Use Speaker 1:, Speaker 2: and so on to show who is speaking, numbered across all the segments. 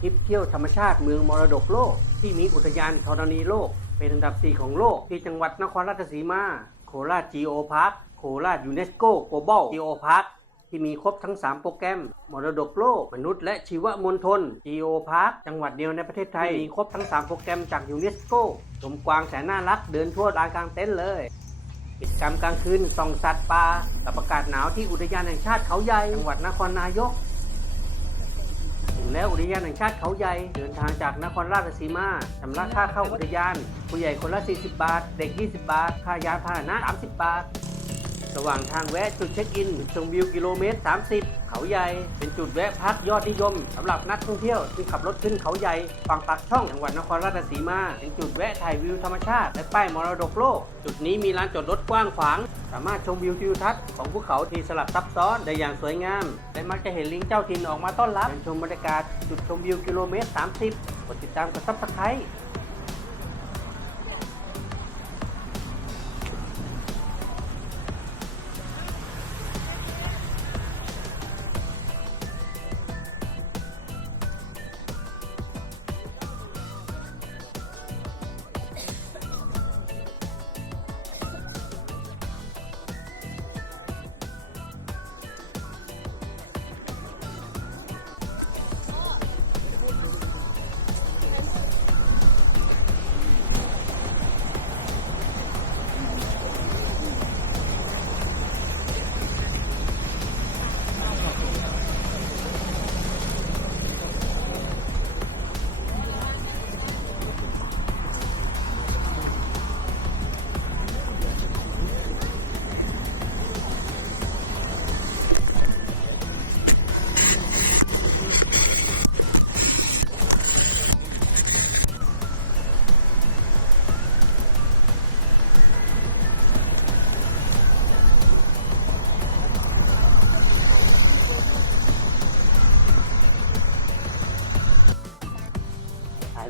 Speaker 1: ทริปเที่ยวธรรมชาติเมืองมรดกโลก ที่มีอุทยานธรณีโลก เป็นอันดับ 4 ของโลก ที่จังหวัดนครราชสีมา โคราชจีโอพาร์คโคราชยูเนสโกโกลบอลจีโอพาร์คที่มีครบทั้ง 3 โปรแกรม มรดกโลก มนุษย์และชีวมณฑล Geo Park จังหวัดเดียวในประเทศไทย มีครบทั้ง 3 โปรแกรมจากยูเนสโกชมกวางแสนน่ารักเดินทั่วลานกลางเต็นท์เลย กิจกรรมกลางคืนส่องสัตว์ป่ากับอากาศหนาวที่อุทยานแห่งชาติเขาใหญ่ จังหวัดนครนายก แล้วอุทยานแห่งชาติเขาใหญ่เดินทางจากนครราชสีมาชำระค่าเข้าอุทยาน ผู้ใหญ่คนละ 40 บาท เด็ก 20 บาท ค่ายานพาหนะ 30 บาท ระหว่างทางแวะจุดเช็คอินชมวิวกิโลเมตร 30 เขาใหญ่ เป็นจุดแวะพักยอดนิยมสำหรับนักท่องเที่ยวที่ขับรถขึ้นเขาใหญ่ฝั่งปากช่องจังหวัดนครราชสีมา เป็นจุดแวะถ่ายวิวธรรมชาติ และป้ายมรดกโลก จุดนี้มีลานจอดรถกว้างขวาง สามารถชมวิวทิวทัศน์ของภูเขาที่สลับซับซ้อนได้อย่างสวยงาม และมักจะเห็นลิงเจ้าถิ่นออกมาต้อนรับชมบรรยากาศจุดชมวิวกิโลเมตร 30 กดติดตามกดซับสไครต์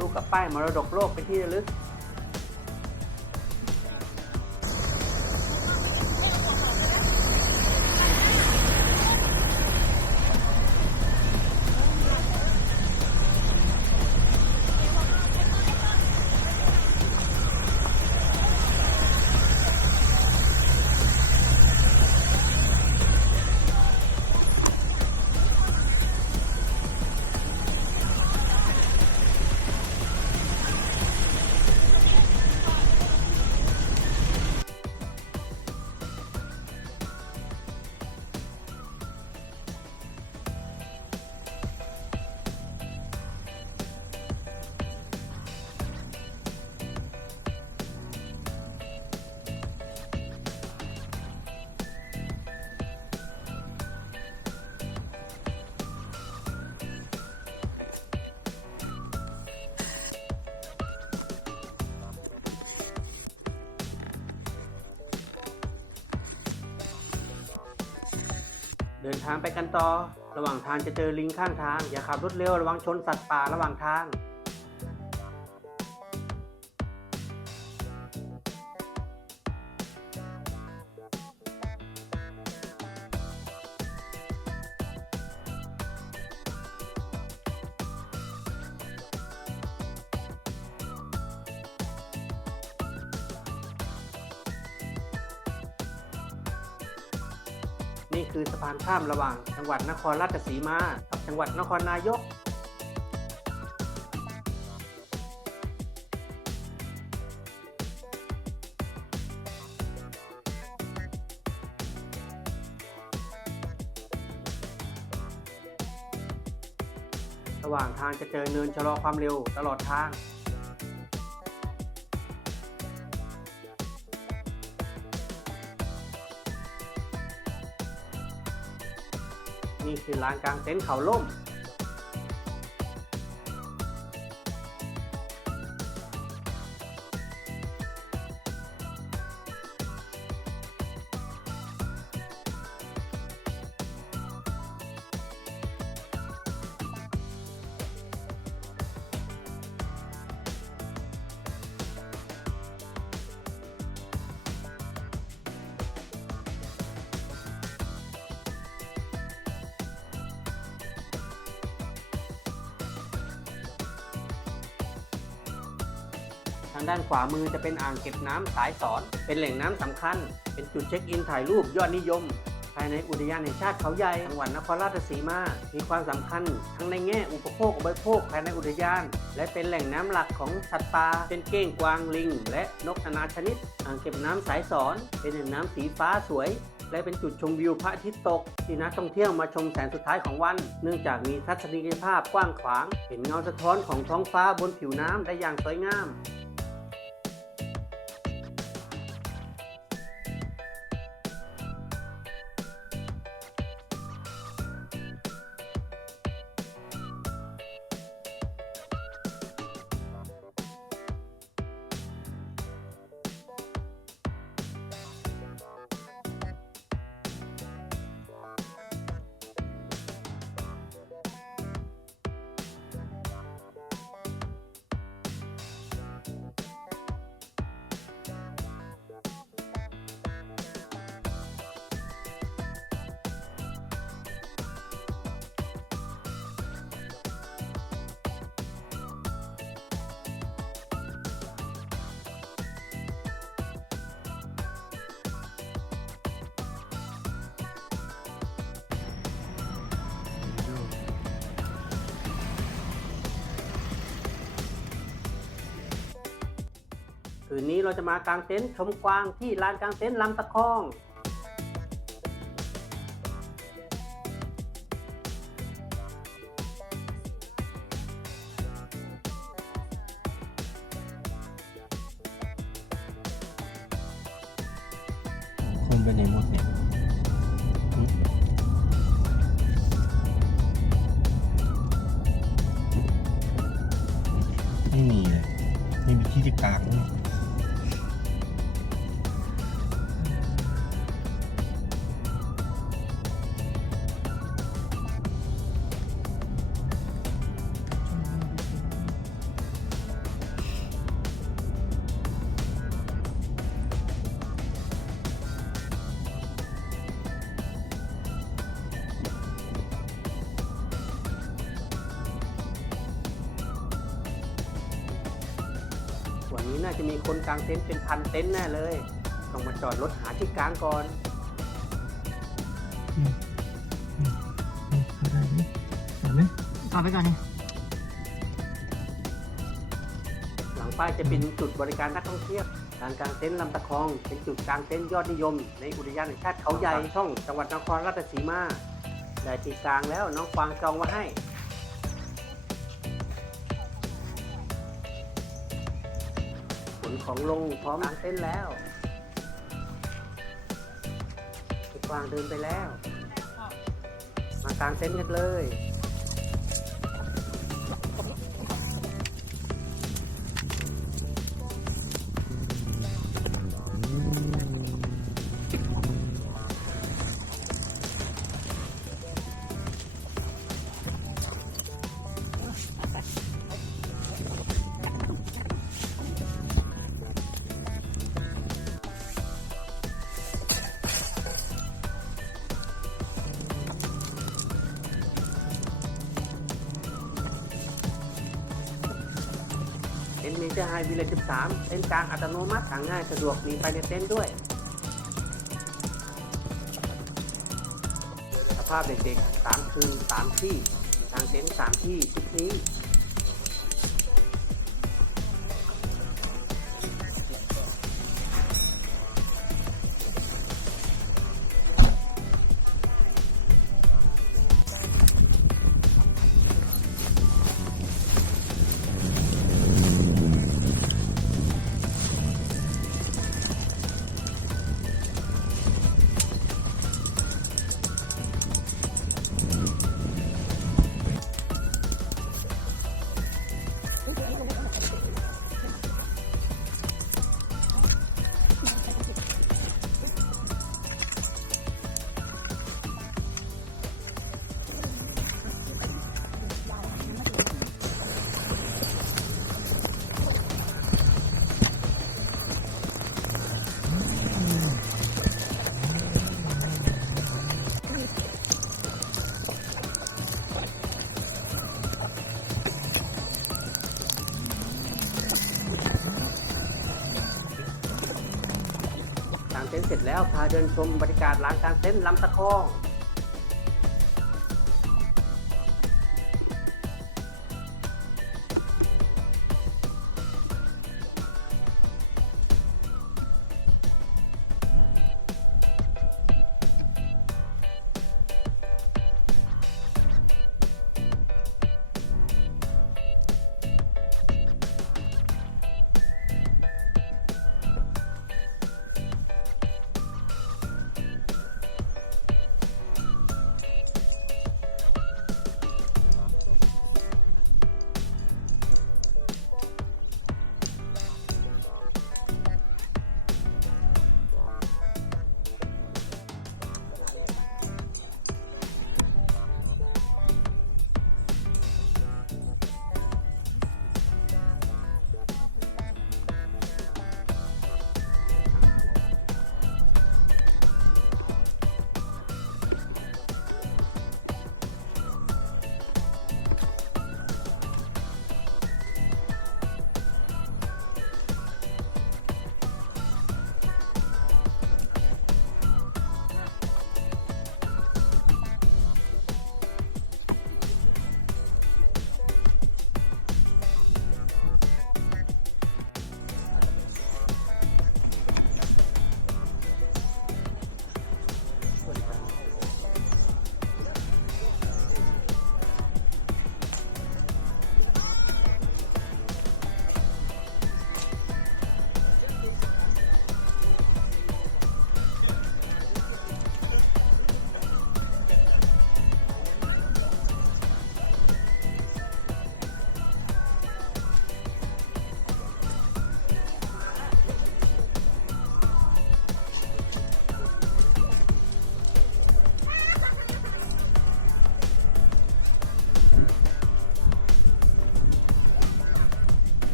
Speaker 1: รูปกับป้ายมรดกโลกเป็นที่ระลึก นทางไปกันต่อ ระหว่างทางจะเจอลิงข้างทาง อย่าขับรถเร็วระวังชนสัตว์ป่าระหว่างทาง นี่คือสะพานข้ามระหว่าง จังหวัดนครราชสีมากับจังหวัดนครนายก ระหว่างทางจะเจอเนินชะลอความเร็วตลอดทาง คือลานกลางเต็นท์เขาล่มางด้านขวามือจะเป็นอ่างเก็บน้ำสายสอน เป็นแหล่งน้ำสำคัญ เป็นจุดเช็คอินถ่ายรูปยอดนิยม ภายในอุทยานแห่งชาติเขาใหญ่จังหวัดนครราชสีมา มีความสำคัญ ทั้งในแง่อุปโภคบริโภคภายในอุทยาน และเป็นแหล่งน้ำหลักของสัตว์ป่าเช่นเก้งกวางลิง และนกนานาชนิด อ่างเก็บน้ำสายสอน เป็นแหล่งน้ำสีฟ้าสวยและเป็นจุดชมวิวพระอาทิตย์ตก ที่นักท่องเที่ยวมาชมแสงสุดท้ายของวัน เนื่องจากมีทัศนียภาพกว้างขวาง เห็นเงาสะท้อนของท้องฟ้าบนผิวน้ำได้อย่างสวยงาม คืนนี้เราจะมากางเต็นท์ชมกวางที่ลานกางเต็นท์ลำตะคอง
Speaker 2: คนไปไหนหมดเนี่ยไม่มีเลยไม่มีที่จะกางเลย
Speaker 1: น่างเต็นท์เป็นพันเต็นท์แน่เลย ต้องมาจอดรถหาที่กลางก่อน
Speaker 2: อะไรไหมเห็นไหม
Speaker 3: ต่อไปก่อนนี่
Speaker 1: หลังป้ายจะเป็นจุดบริการนักท่องเที่ยวการกลางเต็นท์ลำตะคอง เป็นจุดกลางเต็นท์ยอดนิยม ในอุทยานแห่งชาติเขาใหญ่ช่องจังหวัดนครราชสีมา ได้ที่กลางแล้วน้องฟางจองมาให้ ของลงพร้อมกางเต้นแล้วพี่กวางเดินไปแล้ว มากลางเต็นท์กันเลย เต็นท์เมเจอร์ไฮวิลเลจ13เต็นกลางอัตโนมัติหาง่ายสะดวกมีไฟในเต็นท์ด้วย สภาพเด็กๆ3คืน3ที่ ทางเต็นท์3ที่ทริปนี้ เสร็จแล้วพาเดินชมบรรยากาศลานกลางเต็นท์ลำตะคอง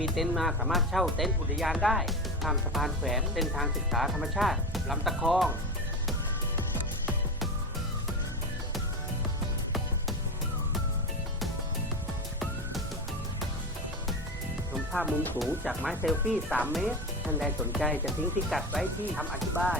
Speaker 1: มีเต็นท์มาสามารถเช่าเต็นท์อุทยานได้ข้ามสะพานแขวนเส้นทางศึกษาธรรมชาติลำตะคองชมภาพมุมสูงจากไม้เซลฟี่ 3 เมตร ท่านใดสนใจจะทิ้งพิกัดไว้ที่คำอธิบาย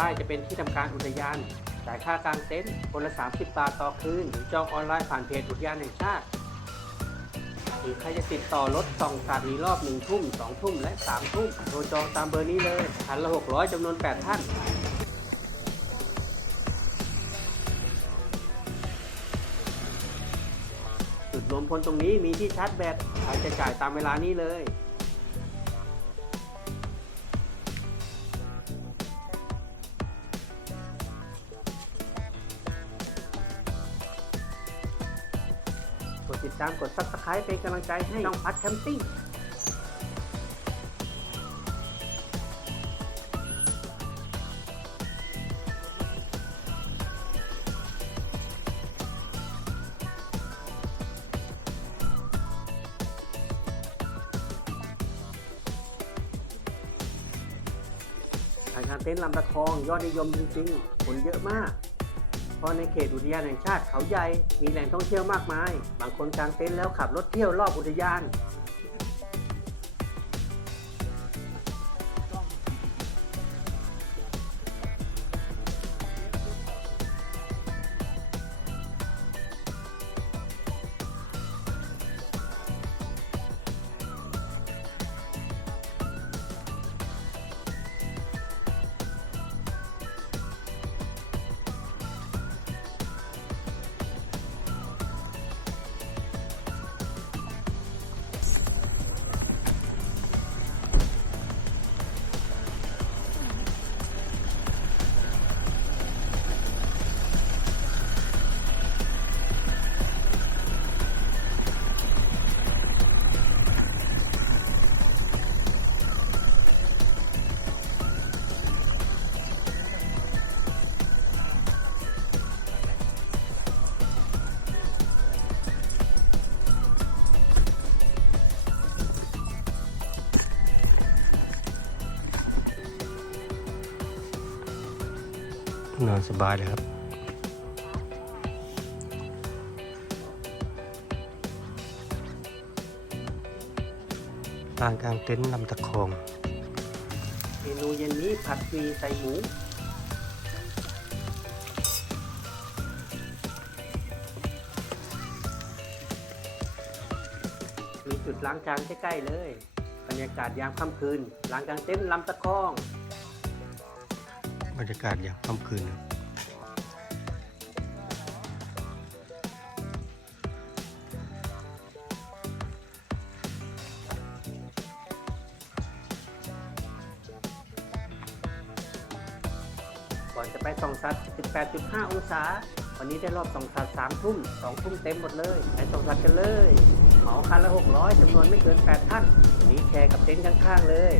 Speaker 1: ป้ายจะเป็นที่ทำการอุทยานจ่ายค่ากางเต็นท์คนละ 30 บาทต่อคืนหรือจองออนไลน์ผ่านเพจอุทยานแห่งชาติ หรือใครจะติดต่อรถส่องสัตว์มีรอบ 1 ทุ่ม 2 ทุ่ม และ 3 ทุ่ม โทรจองตามเบอร์นี้เลยคันละ 600จำนวน 8 ท่านจุดรวมพลตรงนี้มีที่ชาร์จแบตใครจะจ่ายตามเวลานี้เลย ติดตามกด subscribe เป็นกำลังใจให้น้องพัดแคมปิ้งทางการเต็นท์ลำตะคองยอดนิยมจริงๆ คนเยอะมาก เพราะในเขตอุทยานแห่งชาติเขาใหญ่มีแหล่งท่องเที่ยวมากมาย บางคนกางเต็นท์แล้วขับรถเที่ยวรอบอุทยาน
Speaker 2: นอนสบายเลยครับ ลานกลางเต็นท์ลำตะคอง
Speaker 1: เมนูเย็นนี้ผัดหมีใส่หมูมีจุดล้างจานใกล้ๆเลย บรรยากาศยามค่ำคืนล้างกลางเต็นท์ลำตะคอง
Speaker 2: บรรยากาศยามค่ำคืนนะ
Speaker 1: ก่อนจะไปส่องสัตว์ 18.5 องศา วันนี้ได้รอบส่องสัตว์ 3 ทุ่ม 2 ทุ่มเต็มหมดเลย ไปส่องสัตว์กันเลย เหมาคันละ 600จำนวนไม่เกิน 8 ท่านมีแชร์กับเต็นท์ข้างๆเลย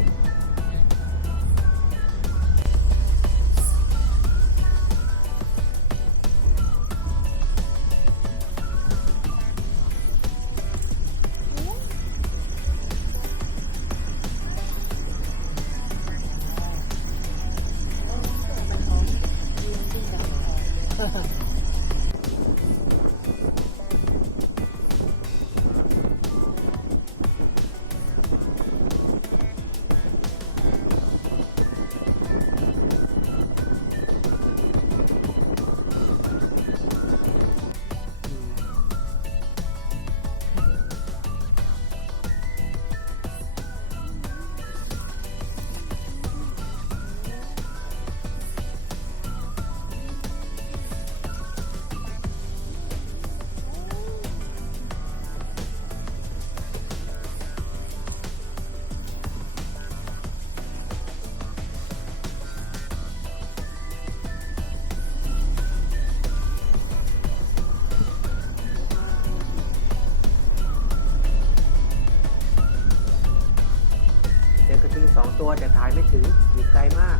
Speaker 1: ตัวแต่ถ่ายไม่ถึงอยู่ไกลมาก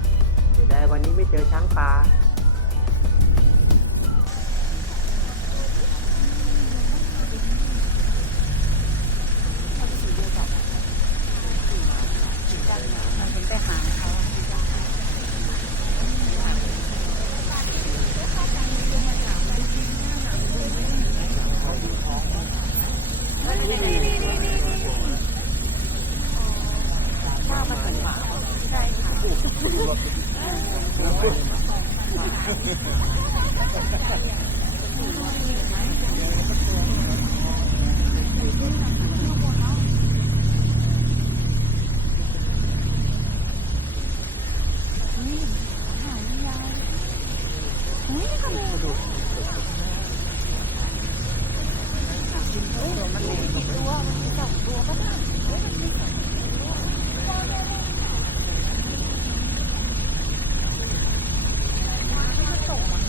Speaker 1: เสียดายวันนี้ไม่เจอช้างป่า
Speaker 3: ไปหาเขา ใช่ค่ะ สองตัวก็ได้เฮ้ยมันมีสองตัวมันก็ตกอะ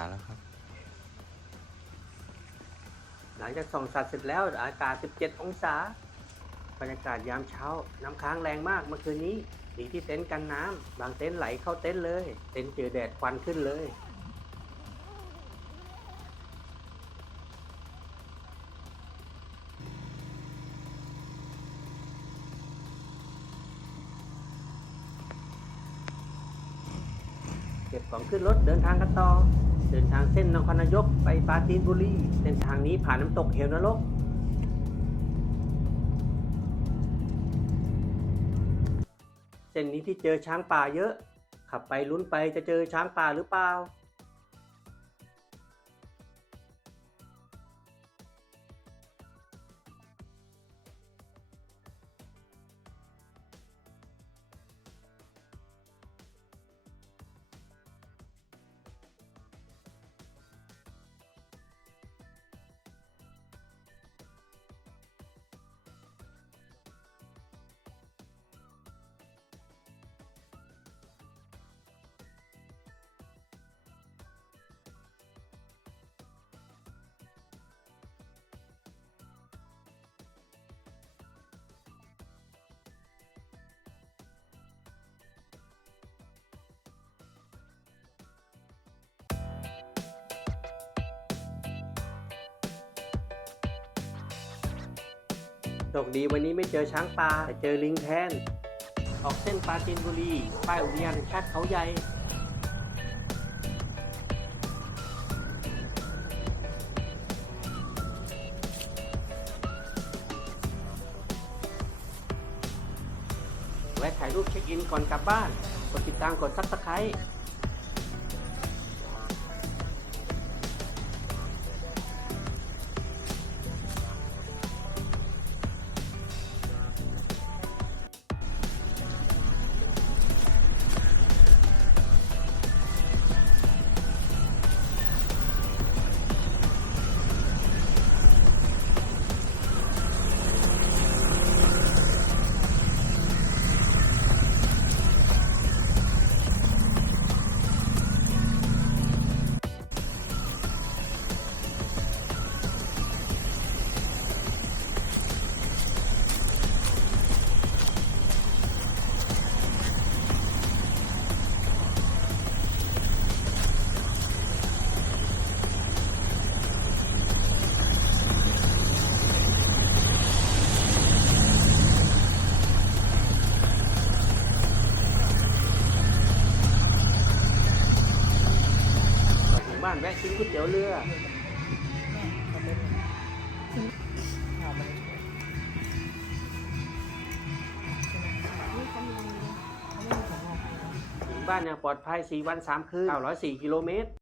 Speaker 3: า
Speaker 2: แล้วครับ
Speaker 1: หลังจากส่องสัตว์เสร็จแล้วอากาศ 17 องศา บรรยากาศยามเช้า น้ำค้างแรงมากเมื่อคืนนี้ดีที่เต็นท์กันน้ำบางเต็นท์ไหลเข้าเต็นท์เลย เต็นท์เจอแดดควันขึ้นเลย ก็บขอนขึ้นรถเดินทางกันต่อ เดินทางเส้นนครนายกไปปราจีนบุรี เส้นทางนี้ผ่านน้ำตกเหวนรกเส้นนี้ที่เจอช้างป่าเยอะ ขับไปลุ้นไปจะเจอช้างป่าหรือเปล่า โชคดีวันนี้ไม่เจอช้างป่าแต่เจอลิงแทน ออกเส้นปราจีนบุรีป้ายอุทยานแห่งชาติเขาใหญ่แวะถ่ายรูปเช็คอินก่อนกลับบ้าน กดติดตามกดซับสไครต์ ตี๋ยวเรือบ้านอย่างปลอดภัย 4 วัน 3 คืน904 กิโลเมตร